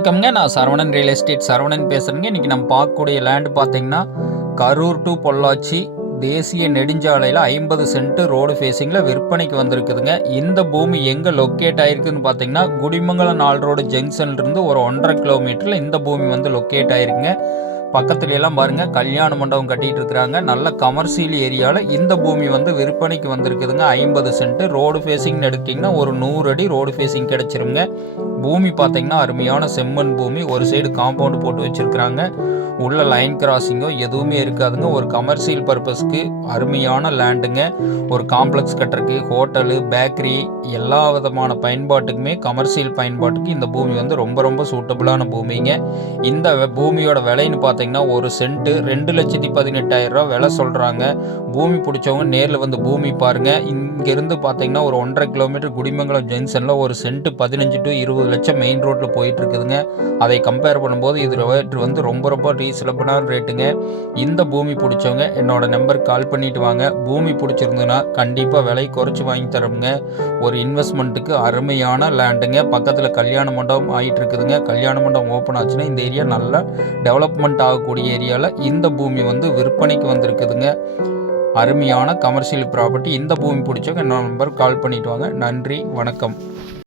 வணக்கம்ங்க. நான் Saravanan real estate Saravanan பேசுகிறேங்க. இன்றைக்கி நம்ம பார்க்கக்கூடிய லேண்டு பார்த்தீங்கன்னா கரூர் டு பொள்ளாச்சி தேசிய நெடுஞ்சாலையில் 50 சென்ட் ரோடு ஃபேஸிங்கில் விற்பனைக்கு வந்திருக்குதுங்க. இந்த பூமி எங்கே லொக்கேட் ஆகிருக்குன்னு பார்த்தீங்கன்னா குடிமங்கலம் 4 ரோடு ஜங்ஷன்லேருந்து ஒரு 1.5 கிலோமீட்டரில் இந்த பூமி வந்து லொக்கேட் ஆகிருக்குங்க. பக்கத்துல எல்லாம் பாருங்க கல்யாண மண்டபம் கட்டிட்டு இருக்கிறாங்க. நல்ல கமர்ஷியல் ஏரியாவில் இந்த பூமி வந்து விற்பனைக்கு வந்திருக்குதுங்க. 50 சென்ட் ரோடு ஃபேஸிங்னு எடுத்திங்கன்னா ஒரு 100 அடி ரோடு ஃபேஸிங் கிடச்சிருங்க. பூமி பார்த்தீங்கன்னா அருமையான செம்மண் பூமி. ஒரு சைடு காம்பவுண்டு போட்டு வச்சுருக்குறாங்க. உள்ள லைன் கிராசிங்கோ எதுவுமே இருக்காதுங்க. ஒரு கமர்ஷியல் பர்பஸ்க்கு அருமையான லேண்டுங்க. ஒரு காம்ப்ளெக்ஸ் கட்டுறதுக்கு, ஹோட்டலு, பேக்கரி எல்லா விதமான பயன்பாட்டுக்குமே கமர்ஷியல் பயன்பாட்டுக்கு இந்த பூமி வந்து ரொம்ப சூட்டபுளான பூமிங்க. இந்த பூமியோட விலைன்னு பார்த்தீங்கன்னா ஒரு சென்ட்டு 2,18,000 விலை சொல்கிறாங்க. பூமி பிடிச்சவங்க நேரில் வந்து பூமி பாருங்கள். இங்கேருந்து பார்த்தீங்கன்னா ஒரு 1.5 கிலோமீட்டர் குடிமங்கலம் ஜங்ஷனில் ஒரு சென்ட்டு 15 to 20 லட்சம் மெயின் ரோட்டில் போயிட்டு இருக்குதுங்க. அதை கம்பேர் பண்ணும்போது இது ரேட் வந்து ரொம்ப ரீசனபிளான ரேட்டுங்க. இந்த பூமி பிடிச்சவங்க என்னோட நம்பருக்கு கால் பண்ணிட்டு வாங்க. பூமி பிடிச்சிருந்ததுன்னா கண்டிப்பாக விலை குறைச்சி வாங்கி தரோங்க. ஒரு இன்வெஸ்ட்மெண்ட்டுக்கு அருமையான லேண்டுங்க. பக்கத்தில் கல்யாண மண்டபம் ஆகிட்டு இருக்குதுங்க. கல்யாண மண்டபம் ஓப்பன் ஆச்சுன்னா இந்த ஏரியா நல்லா டெவலப்மெண்ட் ஆகக்கூடிய ஏரியாவில் இந்த பூமி வந்து விற்பனைக்கு வந்திருக்குதுங்க. அருமையான கமர்ஷியல் ப்ராப்பர்ட்டி. இந்த பூமி பிடிச்சவங்க என்னோட நம்பருக்கு கால் பண்ணிட்டு வாங்க. நன்றி, வணக்கம்.